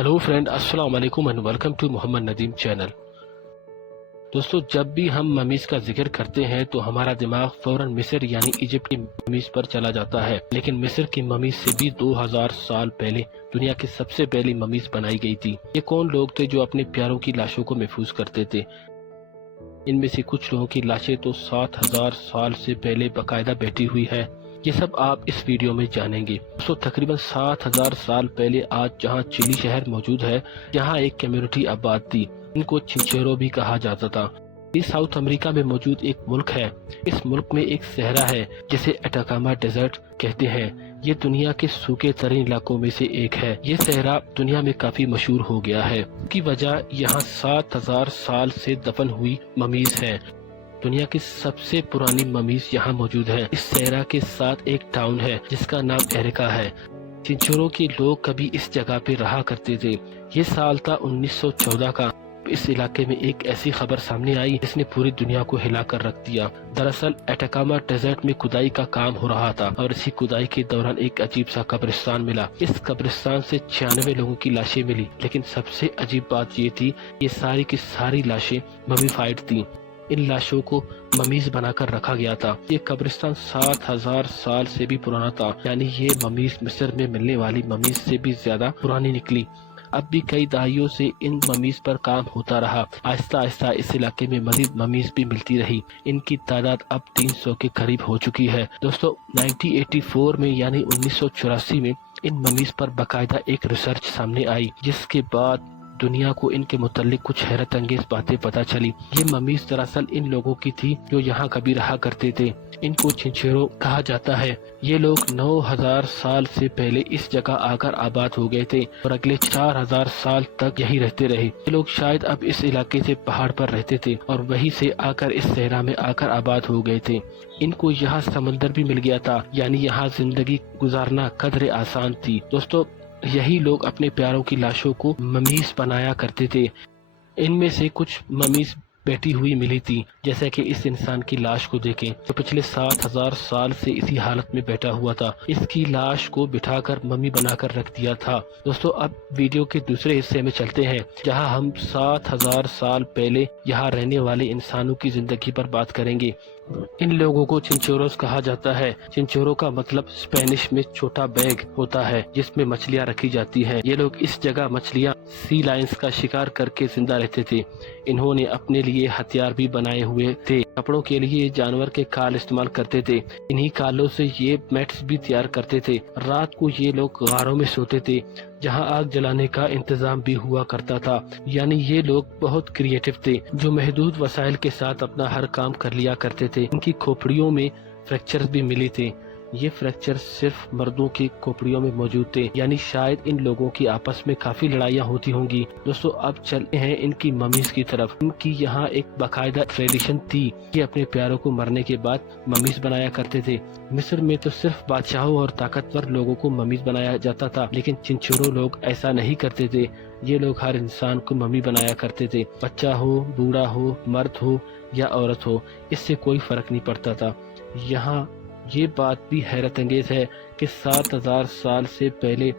Hello friend, अस्सलाम वालेकुम and welcome to Mohammad Nadeem channel. दोस्तों, जब भी हम ममीज का जिक्र करते हैं तो हमारा दिमाग फौरन मिस्र यानी इजिप्ट की ममीज पर चला जाता है। लेकिन मिस्र की ममीज से भी 2000 साल पहले दुनिया की सबसे पहली ममीज बनाई गई थी। ये कौन लोग थे जो अपने प्यारों की लाशों को महफूज करते थे? इनमें से कुछ लोगों की लाशें तो 7000 साल से पहले बाकायदा बैठी हुई है। ये सब आप इस वीडियो में जानेंगे। दोस्तों, तकरीबन 7000 साल पहले आज जहां चिली शहर मौजूद है, यहाँ एक कम्युनिटी आबाद थी। इनको चिंचेरो भी कहा जाता था। ये साउथ अमेरिका में मौजूद एक मुल्क है। इस मुल्क में एक सहरा है जिसे अटाकामा डेजर्ट कहते हैं। ये दुनिया के सूखे तरीन इलाकों में से एक है। ये सहरा दुनिया में काफी मशहूर हो गया है। की वजह यहाँ 7000 साल से दफन हुई ममीज है। दुनिया की सबसे पुरानी ममीज यहाँ मौजूद है। इस सहरा के साथ एक टाउन है जिसका नाम एरिका है। चिंचोरो के लोग कभी इस जगह पे रहा करते थे। ये साल था 1914 का। इस इलाके में एक ऐसी खबर सामने आई जिसने पूरी दुनिया को हिला कर रख दिया। दरअसल अटाकामा डेजर्ट में खुदाई का काम हो रहा था और इसी खुदाई के दौरान एक अजीब सा कब्रिस्तान मिला। इस कब्रिस्तान से 96 लोगों की लाशें मिली। लेकिन सबसे अजीब बात ये थी, ये सारी की सारी लाशें ममीफाइड थी। इन लाशों को ममीज बनाकर रखा गया था। ये कब्रिस्तान 7000 साल से भी पुराना था, यानी ये ममीज मिस्र में मिलने वाली ममीज से भी ज्यादा पुरानी निकली। अब भी कई दहाइयों से इन ममीज पर काम होता रहा। आहिस्ता आहिस्ता इस इलाके में मजीद ममीज भी मिलती रही। इनकी तादाद अब 300 के करीब हो चुकी है। दोस्तों, 1984 में यानी 1984 में इन ममीज पर बाकायदा एक रिसर्च सामने आई, जिसके बाद दुनिया को इनके मुतालिक कुछ हैरत अंगेज बातें पता चली। ये ममीज दरअसल इन लोगों की थी जो यहाँ कभी रहा करते थे। इनको चिंचेरो कहा जाता है। ये लोग 9000 साल से पहले इस जगह आकर आबाद हो गए थे और अगले 4000 साल तक यही रहते रहे। ये लोग शायद अब इस इलाके से पहाड़ पर रहते थे और वहीं से आकर इस सहरा में आकर आबाद हो गए थे। इनको यहाँ समंदर भी मिल गया था, यानी यहाँ जिंदगी गुजारना कदरे आसान थी। दोस्तों, यही लोग अपने प्यारों की लाशों को ममीज बनाया करते थे। इनमें से कुछ ममीज बैठी हुई मिली थी, जैसे कि इस इंसान की लाश को देखें जो पिछले 7000 साल से इसी हालत में बैठा हुआ था। इसकी लाश को बिठाकर मम्मी बनाकर रख दिया था। दोस्तों, अब वीडियो के दूसरे हिस्से में चलते हैं, जहां हम 7000 साल पहले यहाँ रहने वाले इंसानों की जिंदगी पर बात करेंगे। इन लोगों को चिंचोरोस कहा जाता है। चिंचोरो का मतलब स्पेनिश में छोटा बैग होता है जिसमें मछलियाँ रखी जाती हैं। ये लोग इस जगह मछलियाँ सी लायंस का शिकार करके जिंदा रहते थे। इन्होंने अपने लिए हथियार भी बनाए हुए थे। कपड़ों के लिए जानवर के खाल इस्तेमाल करते थे। इन्हीं खालों से ये मैट्स भी तैयार करते थे। रात को ये लोग गारों में सोते थे जहां आग जलाने का इंतजाम भी हुआ करता था। यानी ये लोग बहुत क्रिएटिव थे जो महदूद वसाइल के साथ अपना हर काम कर लिया करते थे। इनकी खोपड़ियों में फ्रैक्चर्स भी मिले थे। ये फ्रैक्चर सिर्फ मर्दों की खोपड़ियों में मौजूद थे, यानी शायद इन लोगों की आपस में काफी लड़ाइयाँ होती होंगी। दोस्तों, अब चलते हैं इनकी ममीज की तरफ। इनकी यहाँ एक बाकायदा ट्रेडिशन थी कि अपने प्यारों को मरने के बाद ममीज बनाया करते थे। मिस्र में तो सिर्फ बादशाहों और ताकतवर लोगों को ममीज बनाया जाता था, लेकिन चिंचोरो लोग ऐसा नहीं करते थे। ये लोग हर इंसान को मम्मी बनाया करते थे। बच्चा हो, बूढ़ा हो, मर्द हो या औरत हो, इससे कोई फर्क नहीं पड़ता था। यहाँ ये बात भी हैरत अंगेज है कि 7000 साल से पहले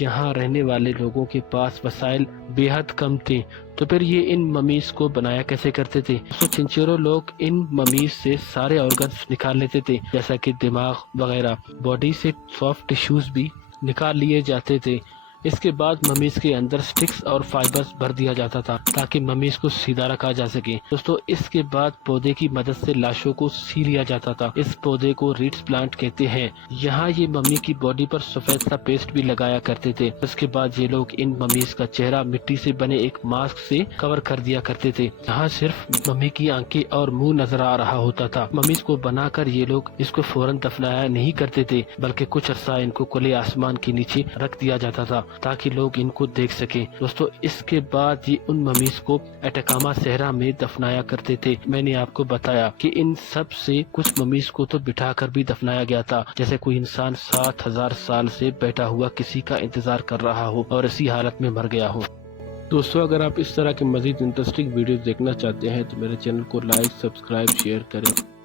यहाँ रहने वाले लोगों के पास वसाइल बेहद कम थे। तो फिर ये इन ममीज को बनाया कैसे करते थे? तो चिंचेरो लोग इन ममीज से सारे ऑर्गन्स निकाल लेते थे, जैसा कि दिमाग वगैरह। बॉडी से सॉफ्ट टिश्यूज भी निकाल लिए जाते थे। इसके बाद ममीज के अंदर स्टिक्स और फाइबर्स भर दिया जाता था ताकि ममीज को सीधा रखा जा सके। दोस्तों, इसके बाद पौधे की मदद से लाशों को सी लिया जाता था। इस पौधे को रीड्स प्लांट कहते हैं। यहाँ ये मम्मी की बॉडी पर सफेद सा पेस्ट भी लगाया करते थे। इसके बाद ये लोग इन ममीज का चेहरा मिट्टी से बने एक मास्क से कवर कर दिया करते थे। यहाँ सिर्फ मम्मी की आंखें और मुंह नजर आ रहा होता था। ममीज को बनाकर ये लोग इसको फौरन दफनाया नहीं करते थे, बल्कि कुछ अरसा इनको खुले आसमान के नीचे रख दिया जाता था ताकि लोग इनको देख सकें। दोस्तों, इसके बाद ये उन ममीज को अटाकामा सहरा में दफनाया करते थे। मैंने आपको बताया कि इन सब से कुछ ममीज को तो बिठाकर भी दफनाया गया था, जैसे कोई इंसान 7000 साल से बैठा हुआ किसी का इंतजार कर रहा हो और इसी हालत में मर गया हो। दोस्तों, अगर आप इस तरह के मजीद इंटरेस्टिंग वीडियो देखना चाहते हैं तो मेरे चैनल को लाइक, सब्सक्राइब, शेयर करें।